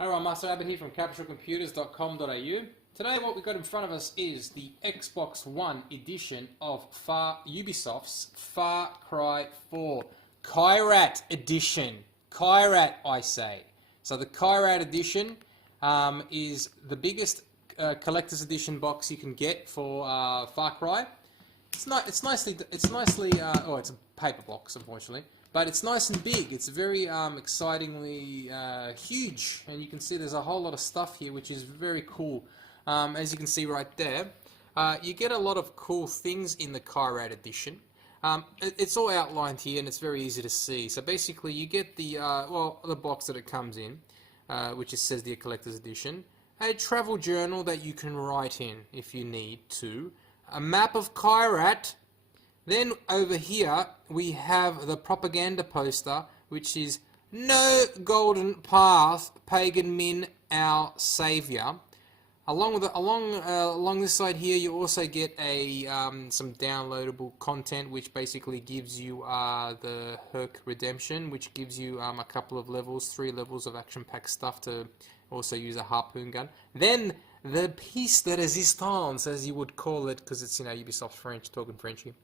Alright, Master Abbott here from capsulecomputers.com.au. Today what we've got in front of us is the Xbox One edition of Ubisoft's Far Cry 4 Kyrat Edition. Kyrat, I say. So the Kyrat Edition is the biggest collector's edition box you can get for Far Cry. It's nicely. Oh, it's a paper box, unfortunately, but it's nice and big. It's very excitingly huge, and you can see there's a whole lot of stuff here, which is very cool. As you can see right there, you get a lot of cool things in the Kyrat edition. It's all outlined here, and it's very easy to see. So basically, you get the the box that it comes in, which says the collector's edition, a travel journal that you can write in if you need to. A map of Kyrat. Then over here we have the propaganda poster, which is "No Golden Path, Pagan Min, our Savior." Along this side here, you also get a some downloadable content, which basically gives you the Herc Redemption, which gives you a couple of levels, 3 levels of action-packed stuff to also use a harpoon gun. Then the piece de resistance, as you would call it, because it's Ubisoft French, talking French here.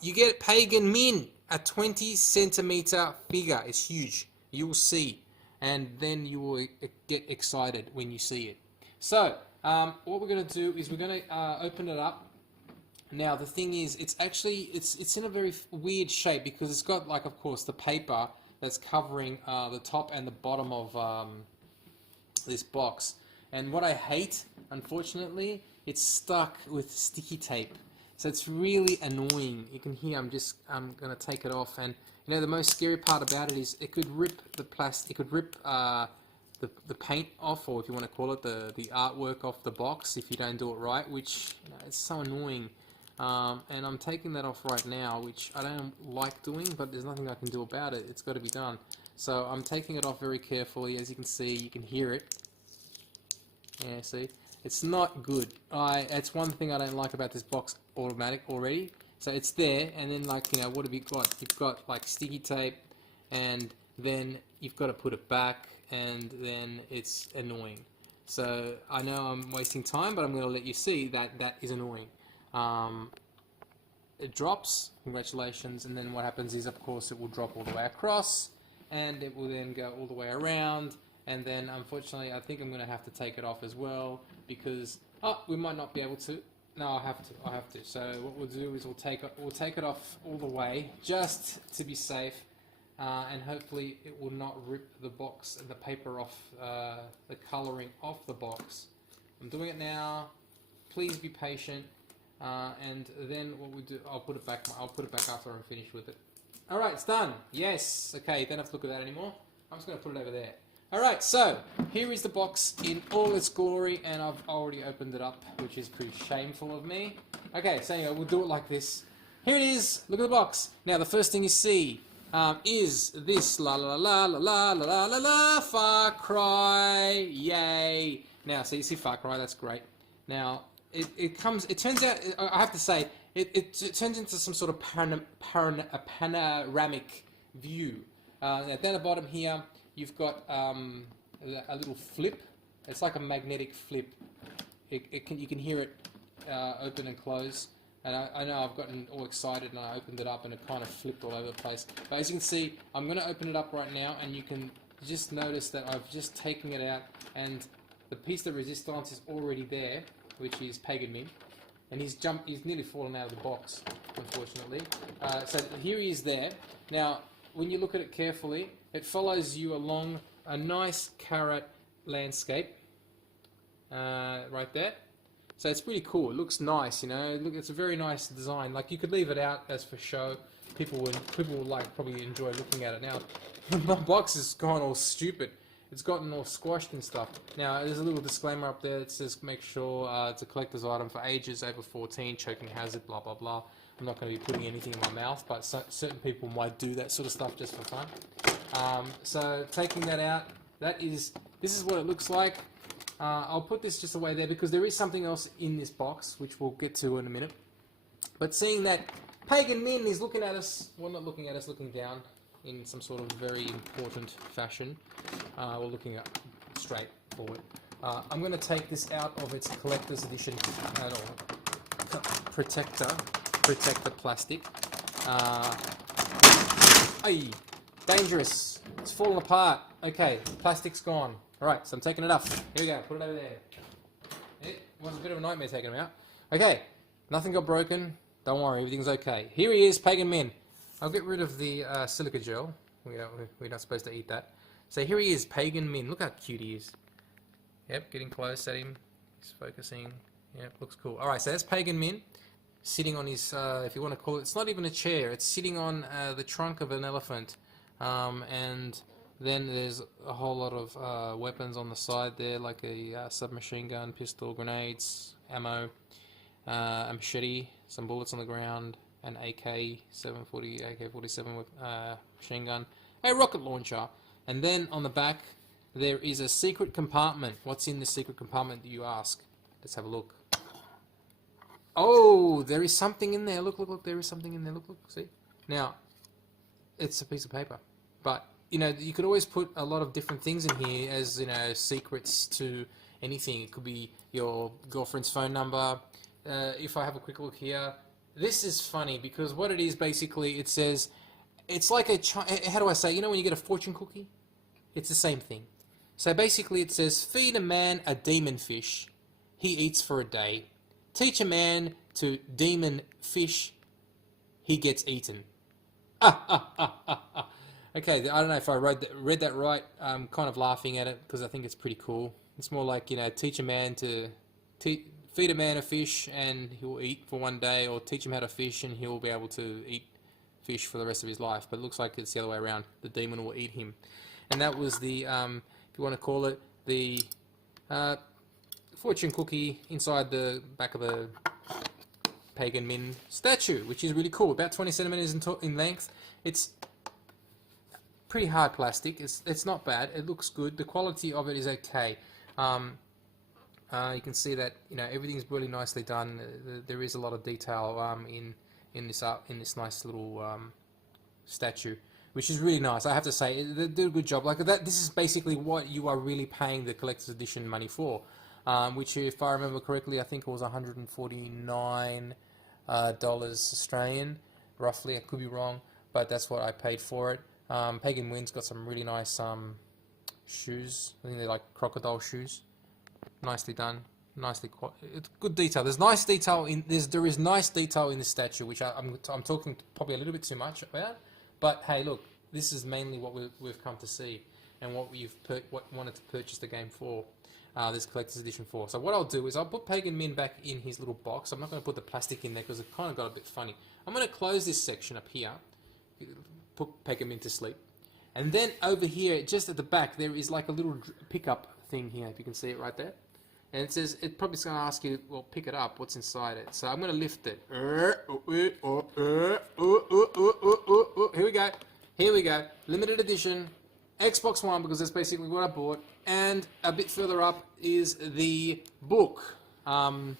You get Pagan Min, a 20-centimeter figure. It's huge. You'll see, and then you will get excited when you see it. So what we're going to do is we're going to open it up. Now the thing is, it's in a very weird shape because it's got, like, of course, the paper that's covering the top and the bottom of this box. And what I hate, unfortunately, it's stuck with sticky tape. So it's really annoying. You can hear I'm going to take it off, and the most scary part about it is it could rip the plastic. It could rip the paint off, or if you want to call it the artwork off the box if you don't do it right, which it's so annoying. And I'm taking that off right now, which I don't like doing, but there's nothing I can do about it. It's got to be done. So I'm taking it off very carefully. As you can see, you can hear it. Yeah, see, it's not good. It's one thing I don't like about this box already. So it's there, and then, like, what have you got? You've got like sticky tape, and then you've got to put it back, and then it's annoying. So I know I'm wasting time, but I'm going to let you see that that is annoying. It drops, congratulations, and then what happens is, of course, it will drop all the way across, and it will then go all the way around. And then, unfortunately, I think I'm going to have to take it off as well, because we might not be able to. No, I have to. So what we'll do is we'll take it off all the way, just to be safe, and hopefully it will not rip the box and the paper off, the colouring off the box. I'm doing it now. Please be patient, and then what we do, I'll put it back after I'm finished with it. All right, it's done. Yes. Okay, don't have to look at that anymore. I'm just going to put it over there. Alright, so here is the box in all its glory, and I've already opened it up, which is pretty shameful of me. Okay, so anyway, we'll do it like this. Here it is, look at the box. Now the first thing you see is this la la la la la la la la la Far Cry, yay. Now, so you see Far Cry, that's great. Now, it turns out, I have to say, it turns into some sort of panoramic view. Down at the bottom here, you've got a little flip. It's like a magnetic flip. You can hear it open and close. And I know I've gotten all excited and I opened it up and it kind of flipped all over the place. But as you can see, I'm going to open it up right now, and you can just notice that I've just taken it out, and the piece de resistance is already there, which is Pagan Min. And he's nearly fallen out of the box, unfortunately. So here he is there. Now, when you look at it carefully, it follows you along a nice Kyrat landscape right there. So it's pretty cool. It looks nice, Look, it's a very nice design. Like, you could leave it out as for show. People will like probably enjoy looking at it. Now, my box has gone all stupid. It's gotten all squashed and stuff. Now, there's a little disclaimer up there that says make sure it's a collector's item for ages over 14, choking hazard, blah blah blah. I'm not going to be putting anything in my mouth, but certain people might do that sort of stuff just for fun. So taking that out, this is what it looks like. I'll put this just away there because there is something else in this box, which we'll get to in a minute. But seeing that Pagan Min is looking at us, well, not looking at us, looking down in some sort of very important fashion. We're looking straightforward. I'm going to take this out of its collector's edition protector plastic. Ay, dangerous. It's falling apart. Okay, plastic's gone. Alright, so I'm taking it off. Here we go, put it over there. It was a bit of a nightmare taking them out. Okay, nothing got broken. Don't worry, everything's okay. Here he is, Pagan Min. I'll get rid of the silica gel. We're not supposed to eat that. So here he is, Pagan Min. Look how cute he is. Yep, getting close at him. He's focusing. Yep, looks cool. Alright, so that's Pagan Min. Sitting on his, if you want to call it, it's not even a chair. It's sitting on the trunk of an elephant. And then there's a whole lot of weapons on the side there, like a submachine gun, pistol, grenades, ammo, a machete, some bullets on the ground, an AK-740, AK-47 machine gun, a rocket launcher, and then on the back there is a secret compartment. What's in the secret compartment, do you ask? Let's have a look. Oh, there is something in there. Look, look, look, there is something in there. Look, look, see? Now, it's a piece of paper. But, you know, you could always put a lot of different things in here as, you know, secrets to anything. It could be your girlfriend's phone number. If I have a quick look here, this is funny because what it is basically, it says, it's like a, how do I say, you know when you get a fortune cookie? It's the same thing. So basically it says, feed a man a demon fish, he eats for a day. Teach a man to demon fish, he gets eaten. Okay, I don't know if I read that right. I'm kind of laughing at it because I think it's pretty cool. It's more like, you know, teach a man to feed a man a fish and he'll eat for one day, or teach him how to fish and he'll be able to eat fish for the rest of his life. But it looks like it's the other way around. The demon will eat him. And that was the, if you want to call it, the fortune cookie inside the back of the Pagan Min statue, which is really cool. About 20 centimeters in length. It's pretty hard plastic. It's not bad. It looks good. The quality of it is okay. You can see that, you know, everything's really nicely done. There is a lot of detail in this nice little statue, which is really nice. I have to say, they do a good job. Like that, this is basically what you are really paying the collector's edition money for. Which, if I remember correctly, I think it was $149 Australian, roughly. I could be wrong, but that's what I paid for it. Pagan Min's got some really nice shoes. I think they're like crocodile shoes. Nicely done. It's good detail. There's nice detail in there is nice detail in the statue, which I'm talking probably a little bit too much about. But hey, look, this is mainly what we've come to see, and what wanted to purchase the game for. This collector's edition for. So what I'll do is I'll put Pagan Min back in his little box. I'm not going to put the plastic in there because it kind of got a bit funny. I'm going to close this section up here, put Pagan Min to sleep, and then over here, just at the back, there is like a little pickup thing here. If you can see it right there, and it says it probably is going to ask you, well, pick it up. What's inside it? So I'm going to lift it. Here we go. Here we go. Limited edition. Xbox One, because that's basically what I bought, and a bit further up is the book,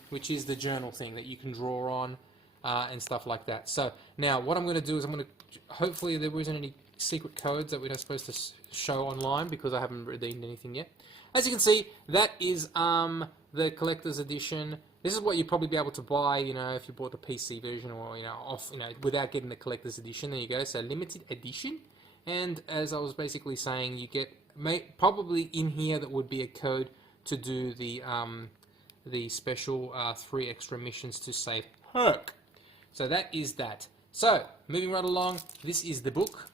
which is the journal thing that you can draw on and stuff like that. So now what I'm going to do is I'm going to, hopefully there isn't any secret codes that we're not supposed to show online because I haven't redeemed anything yet. As you can see, that is the collector's edition. This is what you'd probably be able to buy, you know, if you bought the PC version, or, you know, without getting the collector's edition. There you go. So limited edition. And as I was basically saying, you get probably in here that would be a code to do the special 3 extra missions to save Herc. So that is that. So moving right along, this is the book,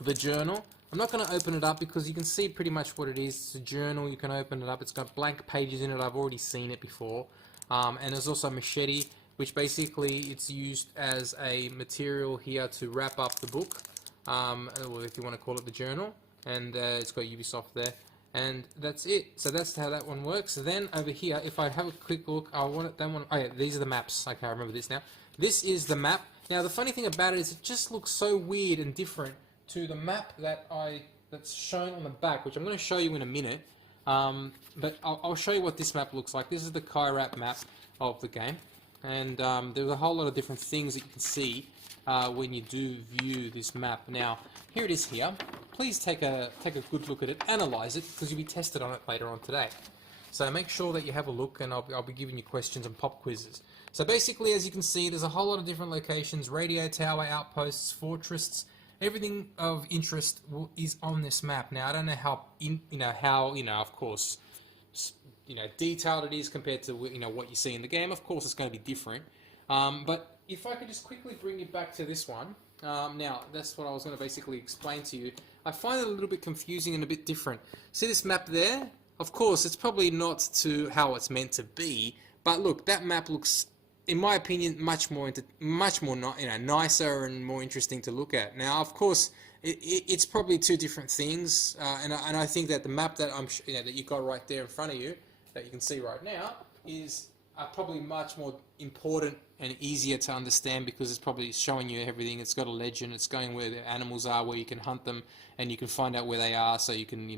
the journal. I'm not going to open it up because you can see pretty much what it is. It's a journal. You can open it up. It's got blank pages in it. I've already seen it before. And there's also a machete, which basically it's used as a material here to wrap up the book. Or if you want to call it the journal, and it's got Ubisoft there, and that's it. So that's how that one works. Then over here, if I have a quick look, oh yeah, these are the maps. Okay, I remember this now. This is the map. Now the funny thing about it is it just looks so weird and different to the map that's shown on the back, which I'm going to show you in a minute. But I'll show you what this map looks like. This is the Kyrat map of the game, and there's a whole lot of different things that you can see when you do view this map. Now, here it is here. please take a good look at it, analyze it, because you'll be tested on it later on today. So make sure that you have a look, and I'll be giving you questions and pop quizzes. So basically, as you can see, there's a whole lot of different locations: radio tower, outposts, fortresses. Everything of interest is on this map. Now, I don't know how of course, detailed it is compared to what you see in the game. Of course, it's going to be different. But if I could just quickly bring you back to this one. Now, that's what I was going to basically explain to you. I find it a little bit confusing and a bit different. See this map there? Of course, it's probably not to how it's meant to be. But look, that map looks, in my opinion, much more nicer and more interesting to look at. Now, of course, it's probably two different things, and I think that the map that that you got right there in front of you, that you can see right now, is probably much more important and easier to understand, because it's probably showing you everything. It's got a legend. It's going where the animals are, where you can hunt them, and you can find out where they are, so you can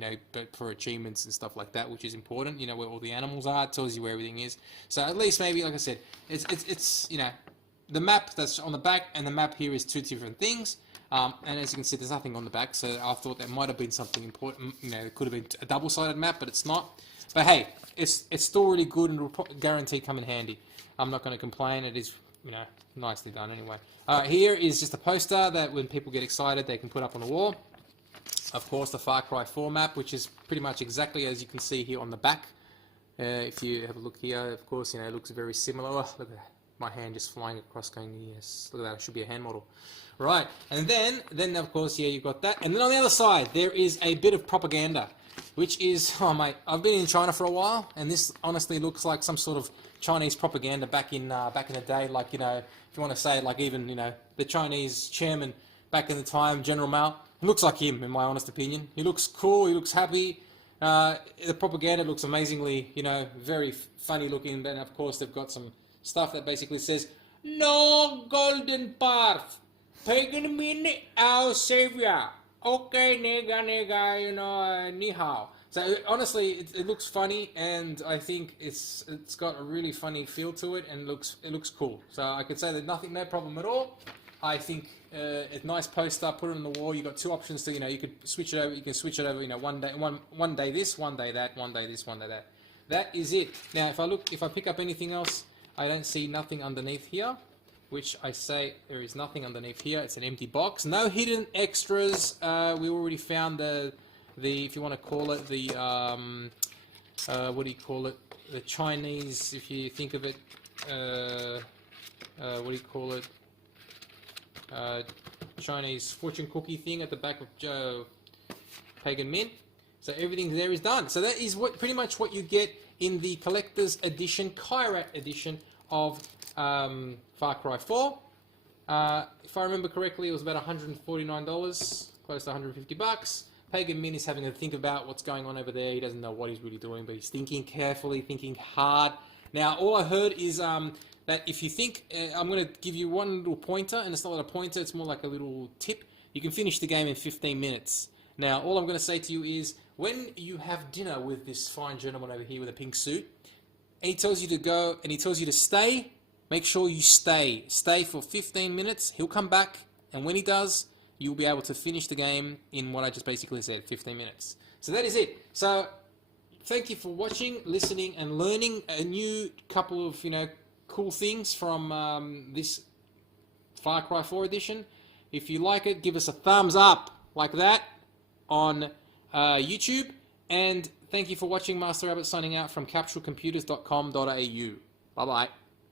for achievements and stuff like that, which is important. Where all the animals are. It tells you where everything is. So at least maybe, like I said, it's the map that's on the back and the map here is two different things. And as you can see, there's nothing on the back, so I thought that might have been something important. It could have been a double-sided map, but it's not. But hey, it's still really good and will guaranteed come in handy. I'm not going to complain. It is, nicely done anyway. Here is just a poster that when people get excited, they can put up on the wall. Of course, the Far Cry 4 map, which is pretty much exactly as you can see here on the back. If you have a look here, of course, it looks very similar. Oh, look at that. My hand just flying across going, yes, look at that, it should be a hand model. Right, and then of course, yeah, you've got that. And then on the other side, there is a bit of propaganda, which is, oh mate, I've been in China for a while, and this honestly looks like some sort of Chinese propaganda back in the day, like, if you want to say it, like even, the Chinese chairman back in the time, General Mao, it looks like him, in my honest opinion. He looks cool, he looks happy. The propaganda looks amazingly, very funny looking, and of course they've got some stuff that basically says, "No golden path, pagan mean our savior. Okay, nigga, ni hao." So honestly, it looks funny, and I think it's got a really funny feel to it, and it looks cool. So I could say that no problem at all. I think a nice poster, put it on the wall. You got two options to you could switch it over. You can switch it over. One day this, one day that, one day this, one day that. That is it. Now, if I pick up anything else, I don't see nothing underneath here, which I say there is nothing underneath here. It's an empty box. No hidden extras. We already found the if you want to call it the what do you call it? The Chinese, if you think of it, what do you call it? Chinese fortune cookie thing at the back of Joe Pagan Mint. So everything there is done. So that is pretty much what you get in the collector's edition, Kyrat edition of Far Cry 4. If I remember correctly, it was about $149, close to $150. Pagan Min is having to think about what's going on over there. He doesn't know what he's really doing, but he's thinking carefully, thinking hard. Now, all I heard is that if you think, I'm going to give you one little pointer, and it's not a pointer, it's more like a little tip. You can finish the game in 15 minutes. Now, all I'm going to say to you is, when you have dinner with this fine gentleman over here with a pink suit, and he tells you to go, and he tells you to stay, make sure you stay. Stay for 15 minutes, he'll come back, and when he does, you'll be able to finish the game in what I just basically said, 15 minutes. So that is it. So, thank you for watching, listening, and learning a new couple of, cool things from this Far Cry 4 edition. If you like it, give us a thumbs up, like that, on YouTube. And thank you for watching. Master Rabbit signing out from capsulecomputers.com.au. Bye-bye.